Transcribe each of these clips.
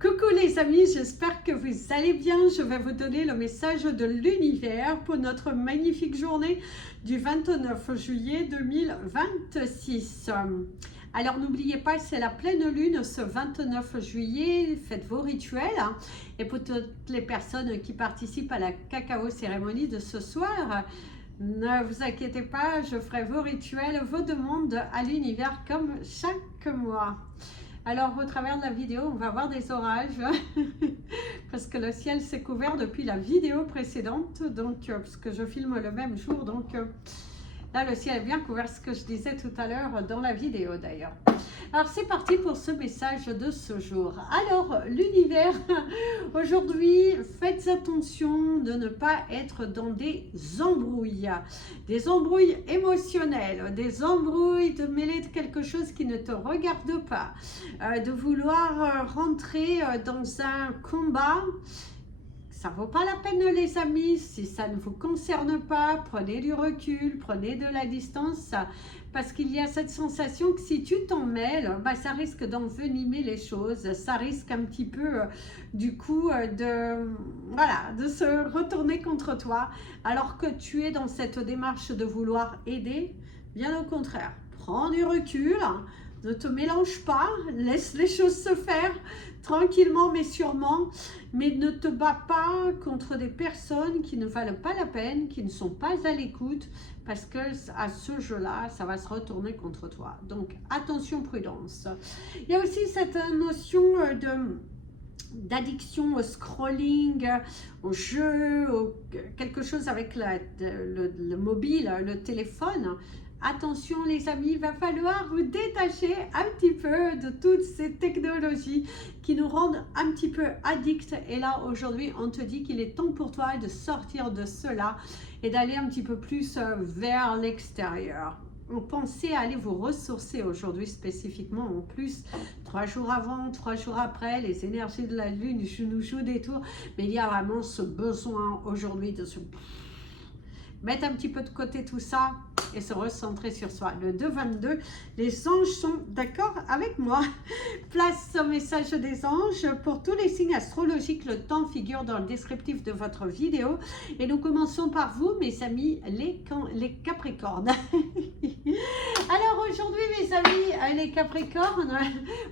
Coucou les amis, j'espère que vous allez bien. Je vais vous donner le message de l'univers pour notre magnifique journée du 29 juillet 2026. Alors n'oubliez pas, c'est la pleine lune ce 29 juillet, faites vos rituels. Et pour toutes les personnes qui participent à la cacao cérémonie de ce soir, ne vous inquiétez pas, je ferai vos rituels, vos demandes à l'univers comme chaque mois. Alors, au travers de la vidéo, on va voir des orages parce que le ciel s'est couvert depuis la vidéo précédente, donc parce que je filme le même jour, donc là, le ciel est bien couvert, ce que je disais tout à l'heure dans la vidéo d'ailleurs. Alors, c'est parti pour ce message de ce jour. Alors, l'univers, aujourd'hui, faites attention de ne pas être dans des embrouilles émotionnelles, des embrouilles de mêler de quelque chose qui ne te regarde pas, de vouloir rentrer dans un combat. Ça ne vaut pas la peine les amis, si ça ne vous concerne pas, prenez du recul, prenez de la distance, parce qu'il y a cette sensation que si tu t'en mêles, bah, ça risque d'envenimer les choses, ça risque un petit peu du coup de se retourner contre toi, alors que tu es dans cette démarche de vouloir aider. Bien au contraire, prends du recul, ne te mélange pas, laisse les choses se faire tranquillement mais sûrement, mais ne te bats pas contre des personnes qui ne valent pas la peine, qui ne sont pas à l'écoute, parce que à ce jeu-là, ça va se retourner contre toi. Donc attention, prudence. Il y a aussi cette notion d'addiction au scrolling, au jeu, quelque chose avec le mobile, le téléphone. Attention les amis, il va falloir vous détacher un petit peu de toutes ces technologies qui nous rendent un petit peu addicts. Et là aujourd'hui on te dit qu'il est temps pour toi de sortir de cela et d'aller un petit peu plus vers l'extérieur. Pensez à aller vous ressourcer aujourd'hui spécifiquement. En plus, 3 jours avant, 3 jours après, les énergies de la lune nous jouent des tours, mais il y a vraiment ce besoin aujourd'hui de se mettre un petit peu de côté tout ça et se recentrer sur soi. Le 2-22, les anges sont d'accord avec moi. Place au message des anges pour tous les signes astrologiques. Le temps figure dans le descriptif de votre vidéo. Et nous commençons par vous, mes amis, les Capricornes. Alors aujourd'hui, mes amis, les Capricornes,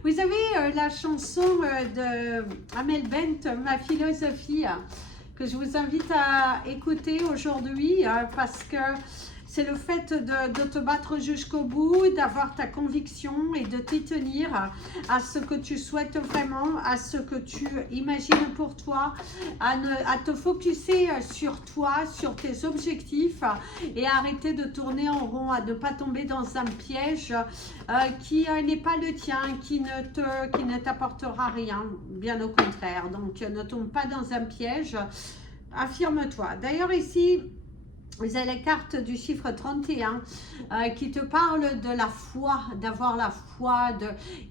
vous avez la chanson de Amel Bent, Ma philosophie, que je vous invite à écouter aujourd'hui parce que c'est le fait de te battre jusqu'au bout, d'avoir ta conviction et de t'y tenir à ce que tu souhaites vraiment, à ce que tu imagines pour toi, à te focuser sur toi, sur tes objectifs et à arrêter de tourner en rond, à ne pas tomber dans un piège qui n'est pas le tien, qui ne t'apportera rien, bien au contraire. Donc ne tombe pas dans un piège, affirme-toi. D'ailleurs ici, vous avez les cartes du chiffre 31 qui te parle de la foi, d'avoir la foi,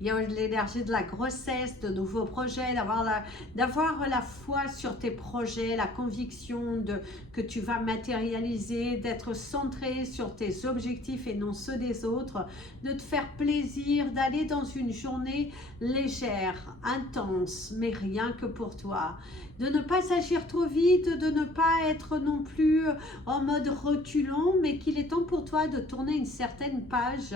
il y a l'énergie de la grossesse, de nouveaux projets, d'avoir la foi sur tes projets, la conviction que tu vas matérialiser, d'être centré sur tes objectifs et non ceux des autres, de te faire plaisir, d'aller dans une journée légère, intense, mais rien que pour toi. De ne pas agir trop vite, de ne pas être non plus en mode reculant, mais qu'il est temps pour toi de tourner une certaine page,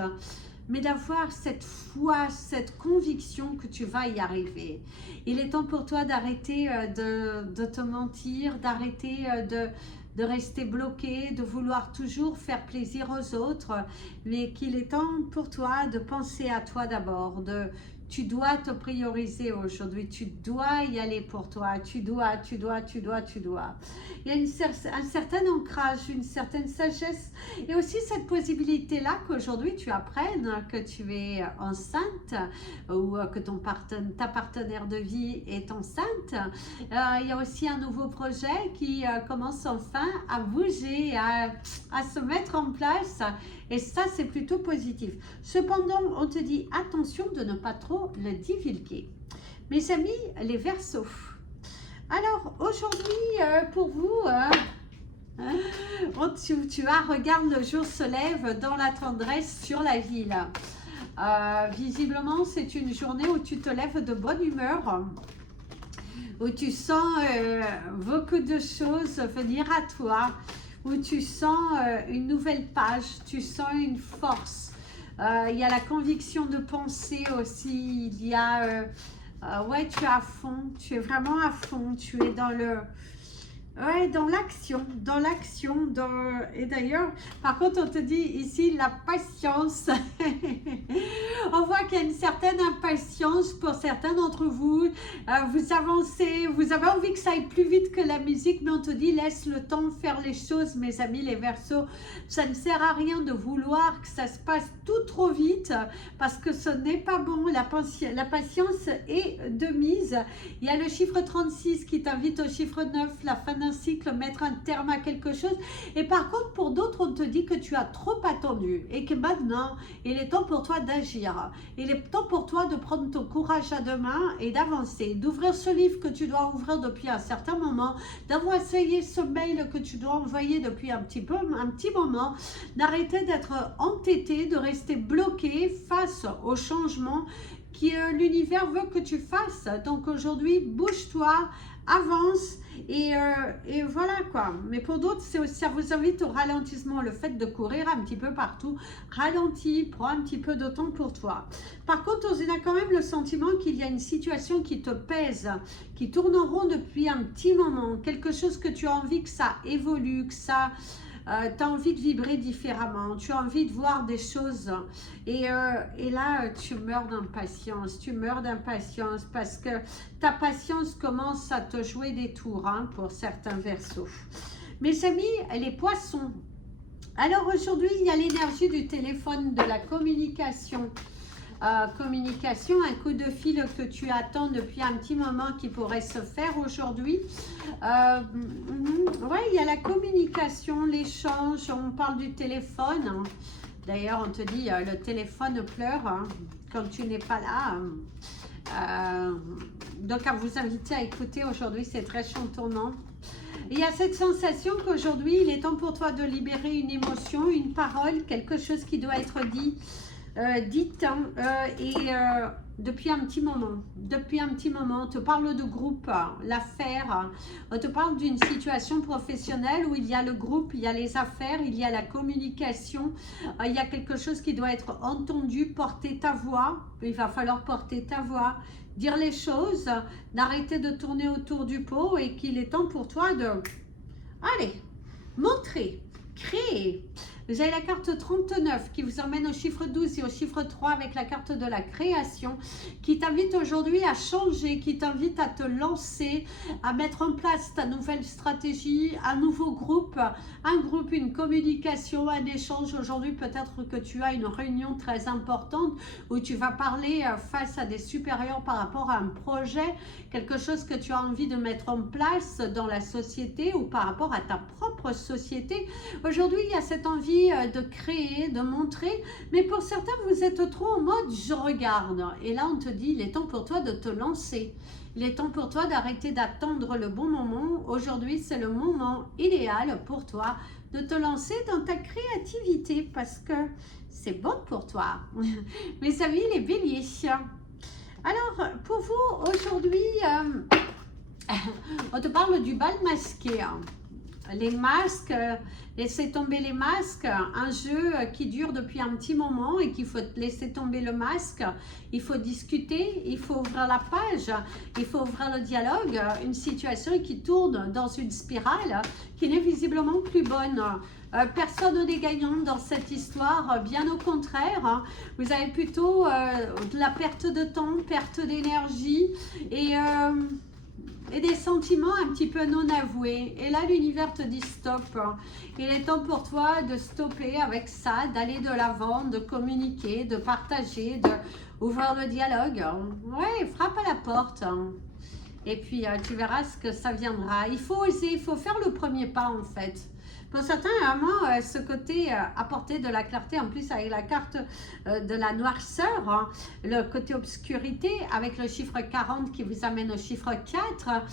mais d'avoir cette foi, cette conviction que tu vas y arriver. Il est temps pour toi d'arrêter de te mentir, d'arrêter de rester bloqué, de vouloir toujours faire plaisir aux autres, mais qu'il est temps pour toi de penser à toi d'abord, tu dois te prioriser aujourd'hui, tu dois y aller pour toi, tu dois. Il y a un certain ancrage, une certaine sagesse et aussi cette possibilité-là qu'aujourd'hui tu apprennes que tu es enceinte ou que ta partenaire de vie est enceinte. Il y a aussi un nouveau projet qui commence enfin à bouger, à se mettre en place. Et ça, c'est plutôt positif. Cependant, on te dit attention de ne pas trop le divulguer. Mes amis, les Verseaux. Alors, aujourd'hui, pour vous, regarde, le jour se lève dans la tendresse sur la ville. Visiblement, c'est une journée où tu te lèves de bonne humeur. où tu sens beaucoup de choses venir à toi, où tu sens une nouvelle page, tu sens une force. Il y a la conviction de penser aussi, il y a... ouais, tu es à fond, tu es vraiment à fond, tu es dans le... Ouais, dans l'action, et d'ailleurs, par contre, on te dit ici la patience. On voit qu'il y a une certaine impatience pour certains d'entre vous. Vous avancez, vous avez envie que ça aille plus vite que la musique, mais on te dit laisse le temps faire les choses, mes amis les Verseaux. Ça ne sert à rien de vouloir que ça se passe tout trop vite, parce que ce n'est pas bon. La patience est de mise. Il y a le chiffre 36 qui t'invite au chiffre 9, la fin d'un cycle, mettre un terme à quelque chose. Et par contre, pour d'autres, on te dit que tu as trop attendu et que maintenant, il est temps pour toi d'agir. Il est temps pour toi de prendre ton courage à deux mains et d'avancer, d'ouvrir ce livre que tu dois ouvrir depuis un certain moment, d'envoyer ce mail que tu dois envoyer depuis un petit moment, d'arrêter d'être entêté, de rester bloqué face au changement que l'univers veut que tu fasses. Donc aujourd'hui, bouge-toi, avance et voilà quoi. Mais pour d'autres, ça vous invite au ralentissement, le fait de courir un petit peu partout. Ralentis, prends un petit peu de temps pour toi. Par contre, on a quand même le sentiment qu'il y a une situation qui te pèse, qui tourne en rond depuis un petit moment, quelque chose que tu as envie que ça évolue, que ça... tu as envie de vibrer différemment, tu as envie de voir des choses et là tu meurs d'impatience parce que ta patience commence à te jouer des tours pour certains Verseaux. Mes amis, les poissons, alors aujourd'hui il y a l'énergie du téléphone, de la communication. Un coup de fil que tu attends depuis un petit moment qui pourrait se faire aujourd'hui. Ouais, il y a la communication, l'échange, on parle du téléphone. D'ailleurs, on te dit le téléphone pleure quand tu n'es pas là. Donc, à vous inviter à écouter aujourd'hui, c'est très chantonnant. Il y a cette sensation qu'aujourd'hui, il est temps pour toi de libérer une émotion, une parole, quelque chose qui doit être dit. Depuis un petit moment, on te parle de groupe, l'affaire, on te parle d'une situation professionnelle où il y a le groupe, il y a les affaires, il y a la communication, il y a quelque chose qui doit être entendu, porter ta voix, il va falloir porter ta voix, dire les choses, d'arrêter de tourner autour du pot et qu'il est temps pour toi de, allez, montrer, créer. Vous avez la carte 39 qui vous emmène au chiffre 12 et au chiffre 3 avec la carte de la création qui t'invite aujourd'hui à changer, qui t'invite à te lancer, à mettre en place ta nouvelle stratégie, un nouveau groupe, une communication, un échange. Aujourd'hui, peut-être que tu as une réunion très importante où tu vas parler face à des supérieurs par rapport à un projet, quelque chose que tu as envie de mettre en place dans la société ou par rapport à ta propre société. Aujourd'hui, il y a cette envie de créer, de montrer, mais pour certains vous êtes trop en mode je regarde et là on te dit il est temps pour toi de te lancer, il est temps pour toi d'arrêter d'attendre le bon moment. Aujourd'hui c'est le moment idéal pour toi de te lancer dans ta créativité parce que c'est bon pour toi. Mes amis les béliers, alors pour vous aujourd'hui on te parle du bal masqué. Les masques, laissez tomber les masques, un jeu qui dure depuis un petit moment et qu'il faut laisser tomber le masque, il faut discuter, il faut ouvrir la page, il faut ouvrir le dialogue, une situation qui tourne dans une spirale qui n'est visiblement plus bonne. Personne n'est gagnant dans cette histoire, bien au contraire, vous avez plutôt de la perte de temps, perte d'énergie et des sentiments un petit peu non avoués. Et là, l'univers te dit stop. Il est temps pour toi de stopper avec ça, d'aller de l'avant, de communiquer, de partager, d'ouvrir le dialogue. Ouais, frappe à la porte. Et puis, tu verras ce que ça viendra. Il faut oser, il faut faire le premier pas en fait. Pour certains, vraiment, ce côté apporter de la clarté, en plus avec la carte de la noirceur, le côté obscurité, avec le chiffre 40 qui vous amène au chiffre 4.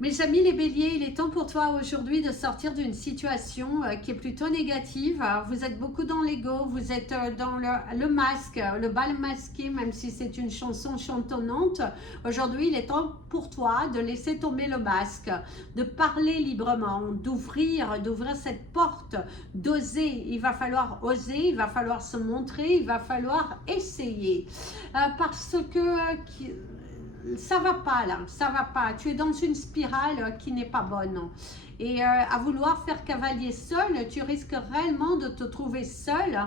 Mes amis les béliers, il est temps pour toi aujourd'hui de sortir d'une situation qui est plutôt négative. Vous êtes beaucoup dans l'ego, vous êtes dans le masque, le bal masqué, même si c'est une chanson chantonnante. Aujourd'hui, il est temps pour toi de laisser tomber le masque, de parler librement, d'ouvrir cette porte, d'oser. Il va falloir oser, il va falloir se montrer, il va falloir essayer. Parce que... ça va pas là, ça va pas. Tu es dans une spirale qui n'est pas bonne. Et à vouloir faire cavalier seul, tu risques réellement de te trouver seul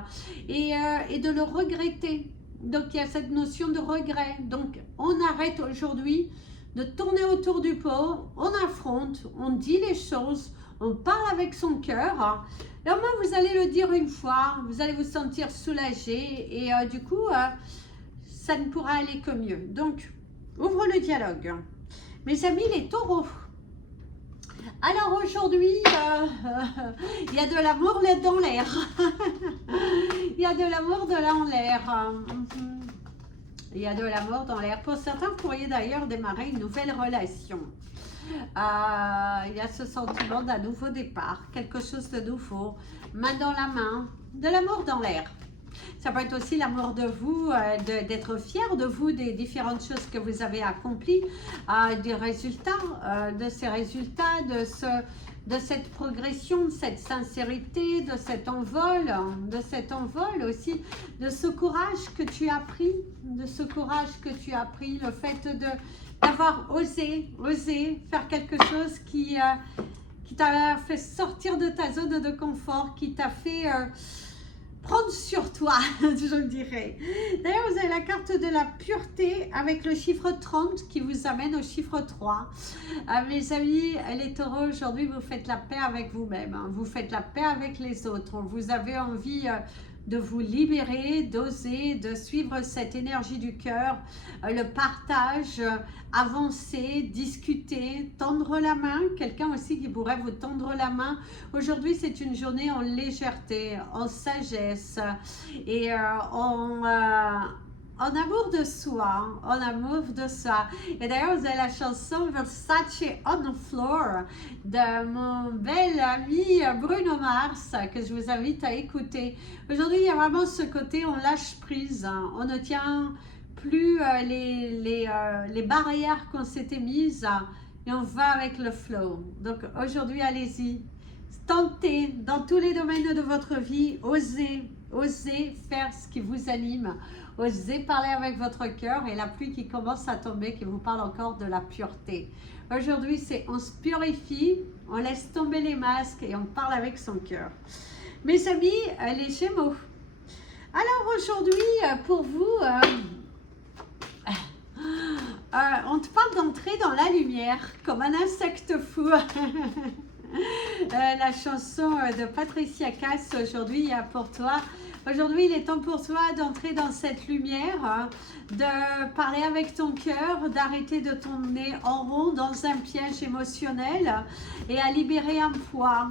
et de le regretter. Donc il y a cette notion de regret. Donc on arrête aujourd'hui de tourner autour du pot, on affronte, on dit les choses, on parle avec son cœur. Et au moins vous allez le dire une fois, vous allez vous sentir soulagé et du coup ça ne pourra aller que mieux. Donc ouvre le dialogue. Mes amis les taureaux. Alors aujourd'hui, il y a de l'amour dans l'air. Il y a de l'amour dans l'air. Il y a de l'amour dans l'air. Pour certains, vous pourriez d'ailleurs démarrer une nouvelle relation. Il y a ce sentiment d'un nouveau départ, quelque chose de nouveau, main dans la main, de l'amour dans l'air. Ça peut être aussi l'amour de vous, d'être fier de vous, des différentes choses que vous avez accomplies, des résultats, de ces résultats, de cette progression, de cette sincérité, de cet envol aussi, de ce courage que tu as pris, le fait d'avoir osé faire quelque chose qui t'a fait sortir de ta zone de confort, qui t'a fait... prendre sur toi, je dirais. D'ailleurs, vous avez la carte de la pureté avec le chiffre 30 qui vous amène au chiffre 3. Mes amis, les taureaux, aujourd'hui, vous faites la paix avec vous-même. Hein. Vous faites la paix avec les autres. Vous avez envie de vous libérer, d'oser, de suivre cette énergie du cœur, le partage, avancer, discuter, tendre la main. Quelqu'un aussi qui pourrait vous tendre la main. Aujourd'hui, c'est une journée en légèreté, en sagesse et en amour de soi, Et d'ailleurs, vous avez la chanson Versace on the Floor de mon bel ami Bruno Mars que je vous invite à écouter. Aujourd'hui, il y a vraiment ce côté, on lâche prise, hein. On ne tient plus les barrières qu'on s'était mises et on va avec le flow. Donc aujourd'hui, allez-y, tentez dans tous les domaines de votre vie, osez faire ce qui vous anime. Osez parler avec votre cœur et la pluie qui commence à tomber, qui vous parle encore de la pureté. Aujourd'hui, c'est on se purifie, on laisse tomber les masques et on parle avec son cœur. Mes amis, les Gémeaux. Alors aujourd'hui, pour vous, on te parle d'entrer dans la lumière comme un insecte fou. La chanson de Patricia Cass aujourd'hui pour toi. Aujourd'hui, il est temps pour toi d'entrer dans cette lumière, de parler avec ton cœur, d'arrêter de tourner en rond dans un piège émotionnel et à libérer un poids,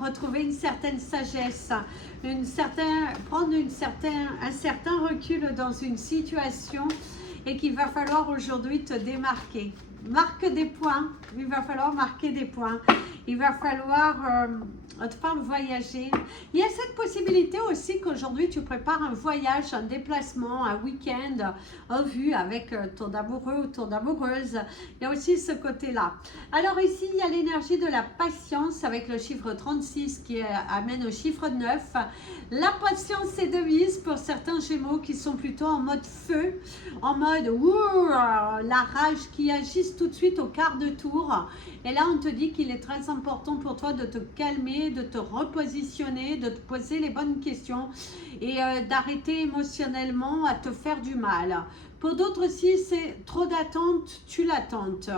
retrouver une certaine sagesse, prendre un certain recul dans une situation et qu'il va falloir aujourd'hui te démarquer. Marque des points, il va falloir marquer des points. Il va falloir, on te parle voyager. Il y a cette possibilité aussi qu'aujourd'hui tu prépares un voyage, un déplacement, un week-end en vue avec ton amoureux ou ton amoureuse. Il y a aussi ce côté-là. Alors ici, il y a l'énergie de la patience avec le chiffre 36 qui amène au chiffre 9. La patience est de mise pour certains Gémeaux qui sont plutôt en mode feu, en mode la rage qui agissent tout de suite au quart de tour. Et là, on te dit qu'il est très important pour toi de te calmer, de te repositionner, de te poser les bonnes questions et d'arrêter émotionnellement à te faire du mal. Pour d'autres aussi, c'est trop d'attente, tu l'attentes.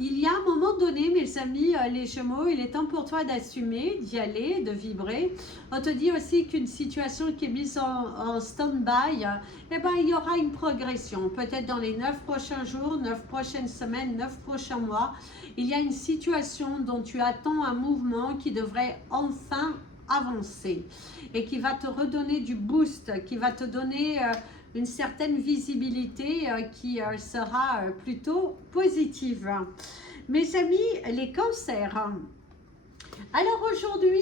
Il y a un moment donné, mes amis, les Gémeaux, il est temps pour toi d'assumer, d'y aller, de vibrer. On te dit aussi qu'une situation qui est mise en stand-by, eh ben, il y aura une progression. Peut-être dans les 9 prochains jours, 9 prochaines semaines, 9 prochains mois, il y a une situation dont tu attends un mouvement qui devrait enfin avancer et qui va te redonner du boost, qui va te donner... une certaine visibilité qui sera plutôt positive. Mes amis, les cancers. Alors aujourd'hui,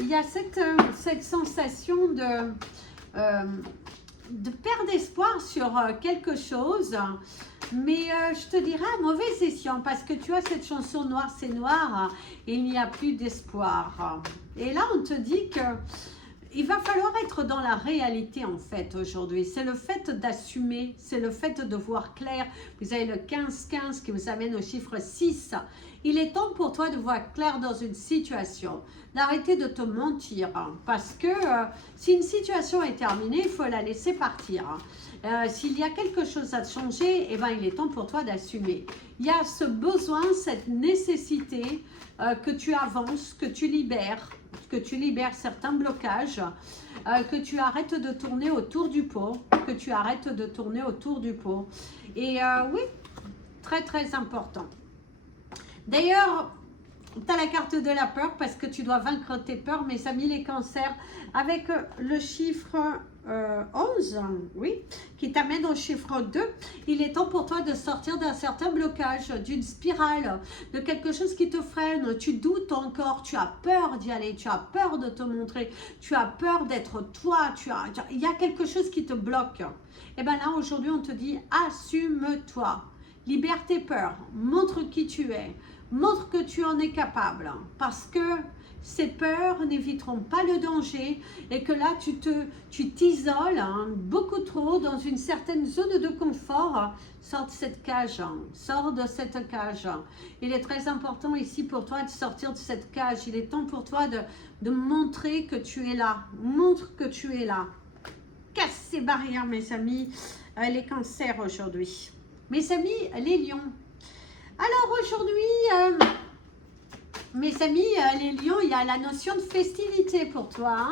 il y a cette sensation de perdre espoir sur quelque chose, mais je te dirais à mauvais escient, parce que tu as cette chanson Noir c'est noir, et il n'y a plus d'espoir. Et là on te dit que il va falloir être dans la réalité en fait aujourd'hui. C'est le fait d'assumer, c'est le fait de voir clair. Vous avez le 15-15 qui vous amène au chiffre 6. Il est temps pour toi de voir clair dans une situation, d'arrêter de te mentir. Parce que si une situation est terminée, il faut la laisser partir. S'il y a quelque chose à changer, eh ben, il est temps pour toi d'assumer. Il y a ce besoin, cette nécessité que tu avances, que tu libères certains blocages, que tu arrêtes de tourner autour du pot, Et oui, très très important. D'ailleurs, tu as la carte de la peur parce que tu dois vaincre tes peurs, mes amis les cancers, avec le chiffre 11, oui, qui t'amène au chiffre 2. Il est temps pour toi de sortir d'un certain blocage, d'une spirale, de quelque chose qui te freine. Tu doutes encore, tu as peur d'y aller, tu as peur de te montrer, tu as peur d'être toi, il y a quelque chose qui te bloque. Et bien là, aujourd'hui, on te dit, assume-toi, libère tes peurs, montre qui tu es, montre que tu en es capable, parce que ces peurs n'éviteront pas le danger et que là tu t'isoles beaucoup trop dans une certaine zone de confort. Sors de cette cage, sors de cette cage. Il est très important ici pour toi de sortir de cette cage. Il est temps pour toi de montrer que tu es là. Montre que tu es là. Casse ces barrières, mes amis, les cancers aujourd'hui. Mes amis, les lions. Alors aujourd'hui, mes amis, les lions, il y a la notion de festivité pour toi.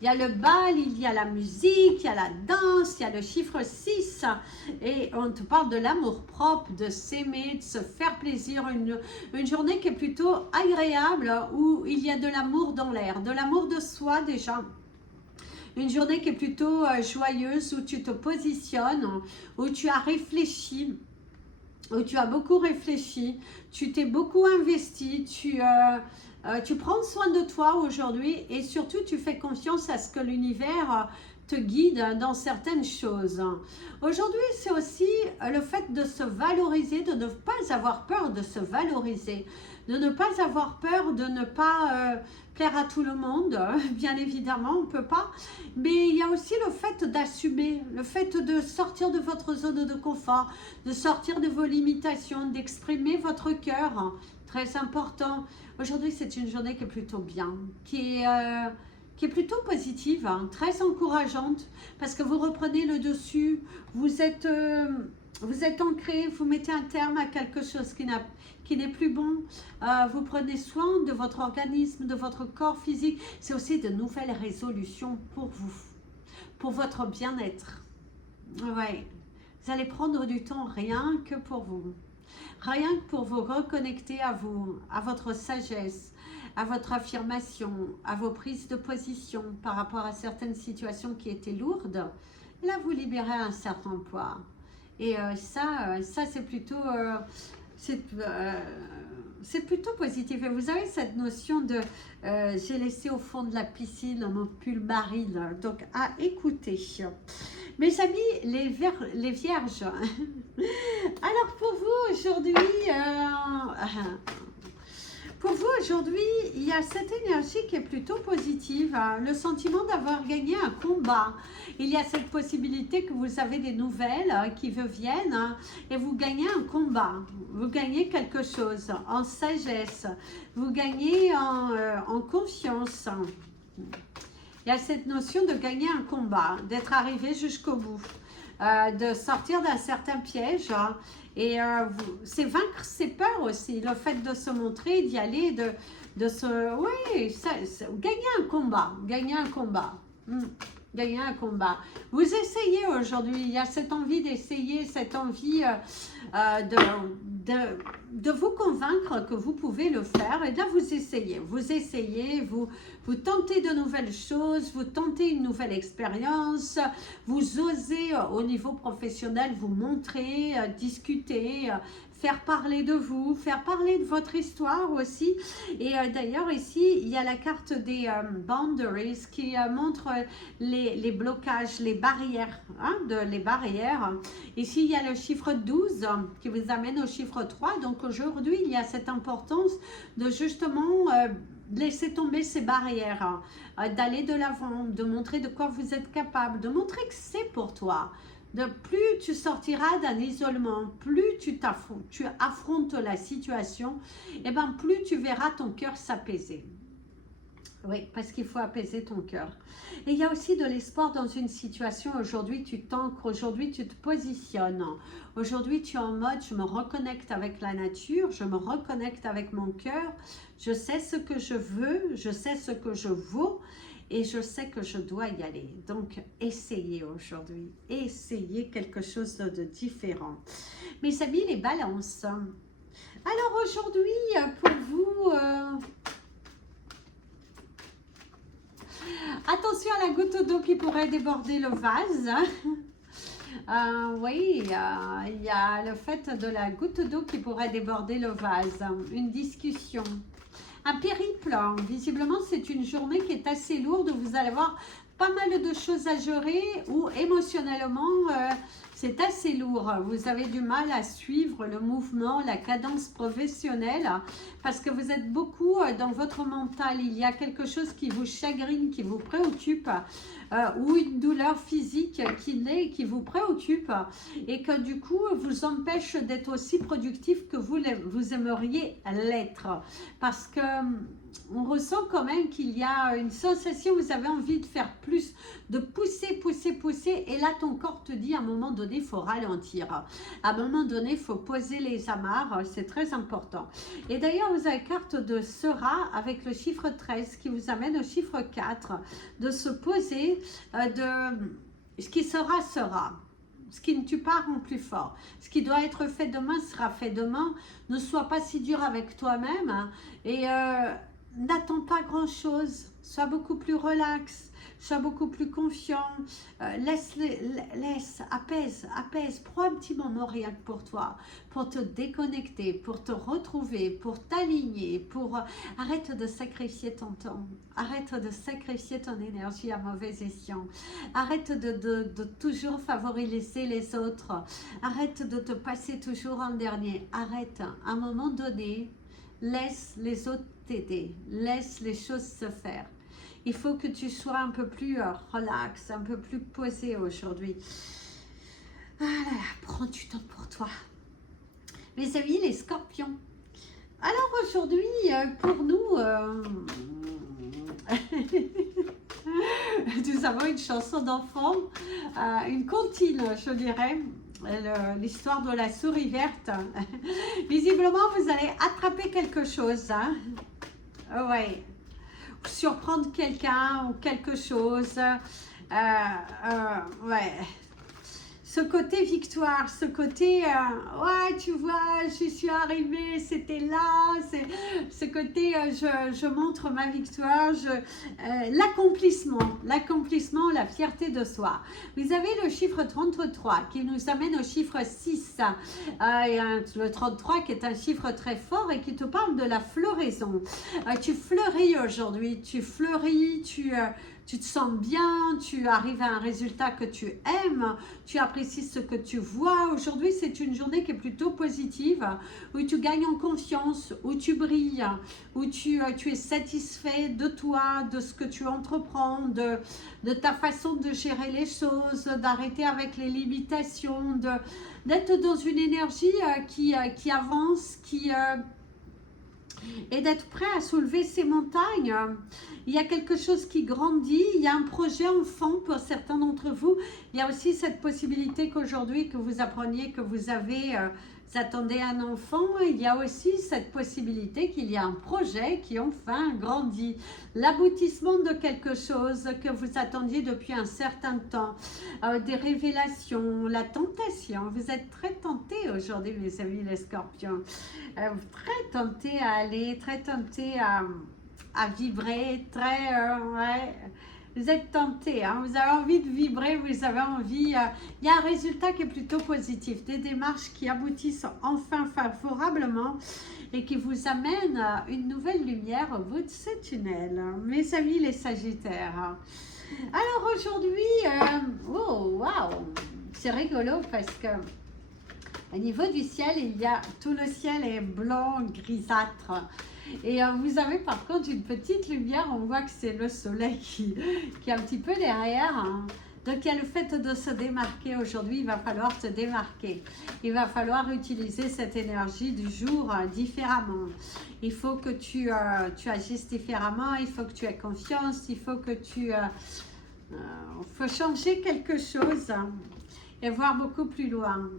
Il y a le bal, il y a la musique, il y a la danse, il y a le chiffre 6. Et on te parle de l'amour propre, de s'aimer, de se faire plaisir. Une journée qui est plutôt agréable, où il y a de l'amour dans l'air, de l'amour de soi déjà. Une journée qui est plutôt joyeuse, où tu te positionnes, où tu as réfléchi, où tu as beaucoup réfléchi, tu t'es beaucoup investi, tu prends soin de toi aujourd'hui et surtout tu fais confiance à ce que l'univers te guide dans certaines choses. Aujourd'hui, c'est aussi le fait de se valoriser, de ne pas avoir peur de se valoriser, de ne pas avoir peur de ne pas plaire à tout le monde, bien évidemment, on ne peut pas. Mais il y a aussi le fait d'assumer, le fait de sortir de votre zone de confort, de sortir de vos limitations, d'exprimer votre cœur, très important. Aujourd'hui, c'est une journée qui est plutôt bien, qui est plutôt positive, très encourageante, parce que vous reprenez le dessus, vous êtes ancré, vous mettez un terme à quelque chose qui n'est plus bon, vous prenez soin de votre organisme, de votre corps physique. C'est aussi de nouvelles résolutions pour vous, pour votre bien-être. Ouais. Vous allez prendre du temps rien que pour vous, rien que pour vous reconnecter à vous, à votre sagesse, à votre affirmation, à vos prises de position par rapport à certaines situations qui étaient lourdes. Là, vous libérez un certain poids. Et ça c'est plutôt... c'est plutôt positif. Et vous avez cette notion de j'ai laissé au fond de la piscine mon pull marine. Donc à écouter. Mes amis, les vierges. Alors pour vous aujourd'hui, il y a cette énergie qui est plutôt positive, le sentiment d'avoir gagné un combat. Il y a cette possibilité que vous avez des nouvelles qui vous viennent et vous gagnez un combat. Vous gagnez quelque chose en sagesse, vous gagnez en confiance. Il y a cette notion de gagner un combat, d'être arrivé jusqu'au bout, de sortir d'un certain piège. Et c'est vaincre ses peurs aussi, le fait de se montrer, d'y aller, gagner un combat, gagner un combat. Gagner un combat. Vous essayez aujourd'hui, il y a cette envie d'essayer, cette envie de vous convaincre que vous pouvez le faire. Et bien vous essayez, vous tentez de nouvelles choses, vous tentez une nouvelle expérience, vous osez au niveau professionnel vous montrer, discuter, faire parler de vous, faire parler de votre histoire aussi. Et d'ailleurs ici, il y a la carte des boundaries qui montre les blocages, les barrières, hein, les barrières. Ici, il y a le chiffre 12 qui vous amène au chiffre 3. Donc aujourd'hui, il y a cette importance de justement laisser tomber ces barrières, d'aller de l'avant, de montrer de quoi vous êtes capable, de montrer que c'est pour toi. Plus tu sortiras d'un isolement, plus tu affrontes la situation, et ben plus tu verras ton cœur s'apaiser. Oui, parce qu'il faut apaiser ton cœur. Et il y a aussi de l'espoir dans une situation. Aujourd'hui, tu t'ancres, aujourd'hui, tu te positionnes. Aujourd'hui, tu es en mode, je me reconnecte avec la nature, je me reconnecte avec mon cœur. Je sais ce que je veux, je sais ce que je vaux. Et je sais que je dois y aller. Donc, essayez aujourd'hui. Essayez quelque chose de différent. Mes amis, les balances. Alors aujourd'hui, pour vous, attention à la goutte d'eau qui pourrait déborder le vase. Oui, il y a le fait de la goutte d'eau qui pourrait déborder le vase. Une discussion. Un périple, visiblement c'est une journée qui est assez lourde, vous allez avoir pas mal de choses à gérer ou émotionnellement c'est assez lourd. Vous avez du mal à suivre le mouvement, la cadence professionnelle parce que vous êtes beaucoup dans votre mental. Il y a quelque chose qui vous chagrine, qui vous préoccupe ou une douleur physique qui vous préoccupe et que du coup vous empêche d'être aussi productif que vous aimeriez l'être. Parce que on ressent quand même qu'il y a une sensation, vous avez envie de faire plus, de pousser, et là ton corps te dit à un moment donné, il faut ralentir. À un moment donné, il faut poser les amarres, c'est très important. Et d'ailleurs, vous avez carte de Sera avec le chiffre 13 qui vous amène au chiffre 4, de se poser, ce qui sera, sera. Ce qui ne tue pas rend plus fort. Ce qui doit être fait demain sera fait demain. Ne sois pas si dur avec toi-même hein, et n'attends pas grand-chose. Sois beaucoup plus relax. Sois beaucoup plus confiant. Apaise. Prends un petit moment rien que pour toi. Pour te déconnecter, pour te retrouver, pour t'aligner, arrête de sacrifier ton temps. Arrête de sacrifier ton énergie à mauvais escient. Arrête de toujours favoriser les autres. Arrête de te passer toujours en dernier. Arrête. À un moment donné, laisse les autres t'aider. Laisse les choses se faire. Il faut que tu sois un peu plus relax, un peu plus posé aujourd'hui. Ah là là, prends du temps pour toi. Mes amis, les scorpions. Alors aujourd'hui, pour nous, nous avons une chanson d'enfant, une comptine, je dirais. L'histoire de la souris verte. Visiblement, vous allez attraper quelque chose. Hein? Ouais. Surprendre quelqu'un ou quelque chose. Ouais. Ce côté victoire, ce côté, ouais, tu vois, je suis arrivée, c'était là, ce côté, je montre ma victoire, l'accomplissement, la fierté de soi. Vous avez le chiffre 33 qui nous amène au chiffre 6, le 33 qui est un chiffre très fort et qui te parle de la floraison. Tu fleuris aujourd'hui, tu fleuris, tu te sens bien, tu arrives à un résultat que tu aimes, tu apprécies ce que tu vois. Aujourd'hui, c'est une journée qui est plutôt positive, où tu gagnes en confiance, où tu brilles, où tu es satisfait de toi, de ce que tu entreprends, de ta façon de gérer les choses, d'arrêter avec les limitations, d'être dans une énergie qui avance, et d'être prêt à soulever ces montagnes. Il y a quelque chose qui grandit, il y a un projet enfant pour certains d'entre vous Il y a aussi cette possibilité qu'aujourd'hui, que vous appreniez que vous attendez un enfant. Il y a aussi cette possibilité qu'il y a un projet qui enfin grandit. L'aboutissement de quelque chose que vous attendiez depuis un certain temps. Des révélations, la tentation. Vous êtes très tentés aujourd'hui, mes amis les scorpions. Très tentés à aller, très tentés à vibrer, ouais. Vous êtes tenté, hein, vous avez envie de vibrer, vous avez envie... il y a un résultat qui est plutôt positif, des démarches qui aboutissent enfin favorablement et qui vous amènent une nouvelle lumière au bout de ce tunnel. Mes amis les Sagittaires. Alors aujourd'hui, oh waouh, c'est rigolo parce que au niveau du ciel, tout le ciel est blanc, grisâtre. Et vous avez par contre une petite lumière, on voit que c'est le soleil qui est un petit peu derrière. Hein. Donc il y a le fait de se démarquer aujourd'hui, il va falloir se démarquer. Il va falloir utiliser cette énergie du jour différemment. Il faut que tu agisses différemment, il faut que tu aies confiance, il faut que faut changer quelque chose. Hein. Et voir beaucoup plus loin,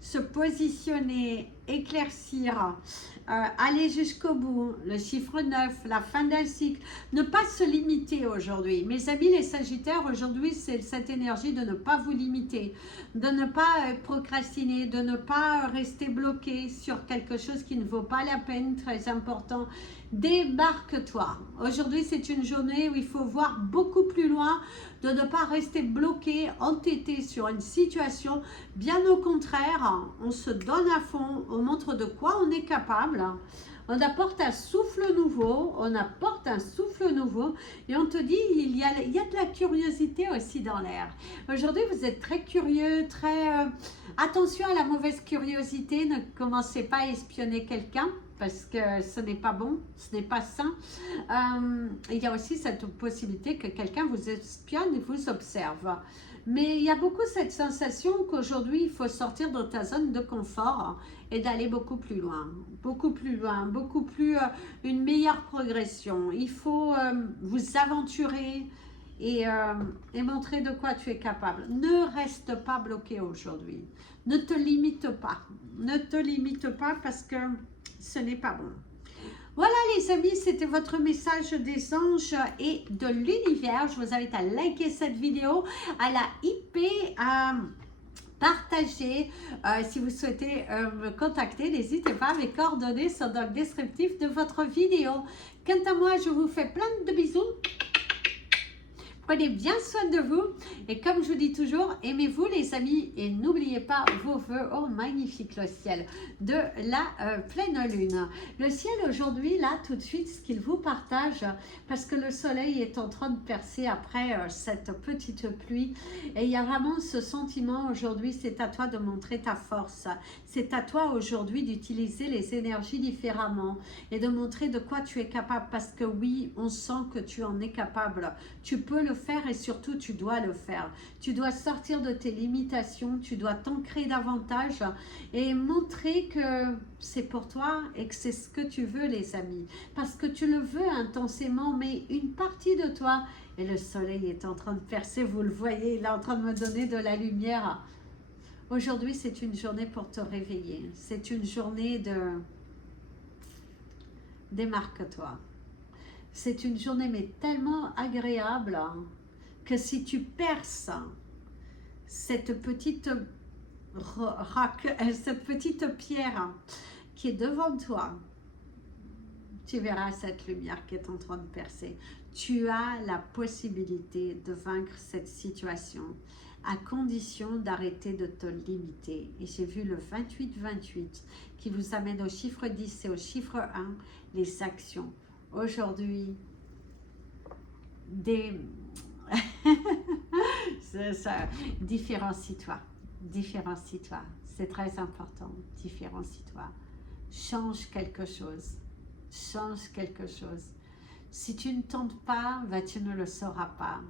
se positionner, éclaircir, aller jusqu'au bout, le chiffre 9, la fin d'un cycle, ne pas se limiter aujourd'hui. Mes amis les Sagittaires, aujourd'hui c'est cette énergie de ne pas vous limiter, de ne pas procrastiner, de ne pas rester bloqué sur quelque chose qui ne vaut pas la peine, très important. Débarque-toi. Aujourd'hui, c'est une journée où il faut voir beaucoup plus loin, de ne pas rester bloqué, entêté sur une situation. Bien au contraire, on se donne à fond, on montre de quoi on est capable. On apporte un souffle nouveau, et on te dit, il y a de la curiosité aussi dans l'air. Aujourd'hui, vous êtes très curieux, attention à la mauvaise curiosité, ne commencez pas à espionner quelqu'un, parce que ce n'est pas bon, ce n'est pas sain. Il y a aussi cette possibilité que quelqu'un vous espionne et vous observe. Mais il y a beaucoup cette sensation qu'aujourd'hui, il faut sortir de ta zone de confort et d'aller beaucoup plus loin, une meilleure progression. Il faut vous aventurer et montrer de quoi tu es capable. Ne reste pas bloqué aujourd'hui. Ne te limite pas. Ne te limite pas parce que ce n'est pas bon. Voilà les amis, c'était votre message des anges et de l'univers. Je vous invite à liker cette vidéo, à la hyper, à partager. Si vous souhaitez me contacter, n'hésitez pas, mes coordonnées sont dans le descriptif de votre vidéo. Quant à moi, je vous fais plein de bisous. Prenez bien soin de vous et comme je vous dis toujours, aimez-vous les amis et n'oubliez pas vos vœux. Oh magnifique le ciel de la pleine lune. Le ciel aujourd'hui là tout de suite ce qu'il vous partage parce que le soleil est en train de percer après cette petite pluie et il y a vraiment ce sentiment aujourd'hui, c'est à toi de montrer ta force. C'est à toi aujourd'hui d'utiliser les énergies différemment et de montrer de quoi tu es capable parce que oui, on sent que tu en es capable. Tu peux le faire et surtout tu dois le faire. Tu dois sortir de tes limitations, tu dois t'ancrer davantage et montrer que c'est pour toi et que c'est ce que tu veux les amis. Parce que tu le veux intensément, mais une partie de toi, et le soleil est en train de percer, vous le voyez, il est en train de me donner de la lumière. Aujourd'hui, c'est une journée pour te réveiller. C'est une journée de... Démarque-toi. C'est une journée mais tellement agréable que si tu perces cette petite pierre qui est devant toi, tu verras cette lumière qui est en train de percer. Tu as la possibilité de vaincre cette situation à condition d'arrêter de te limiter. Et j'ai vu le 28-28 qui vous amène au chiffre 10 et au chiffre 1, les actions. Aujourd'hui, différencie-toi, c'est très important, différencie-toi, change quelque chose, si tu ne tentes pas, tu ne le sauras pas,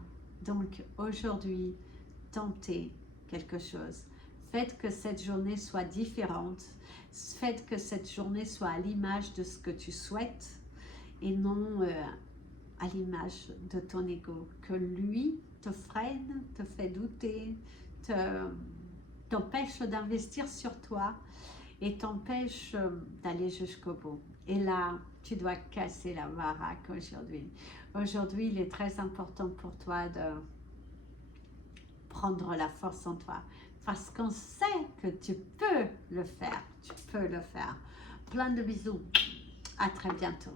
donc aujourd'hui, tentez quelque chose, faites que cette journée soit différente, faites que cette journée soit à l'image de ce que tu souhaites, et non à l'image de ton ego, que lui te freine, te fait douter, t'empêche d'investir sur toi et t'empêche d'aller jusqu'au bout. Et là, tu dois casser la baraque aujourd'hui. Aujourd'hui, il est très important pour toi de prendre la force en toi. Parce qu'on sait que tu peux le faire. Tu peux le faire. Plein de bisous. À très bientôt.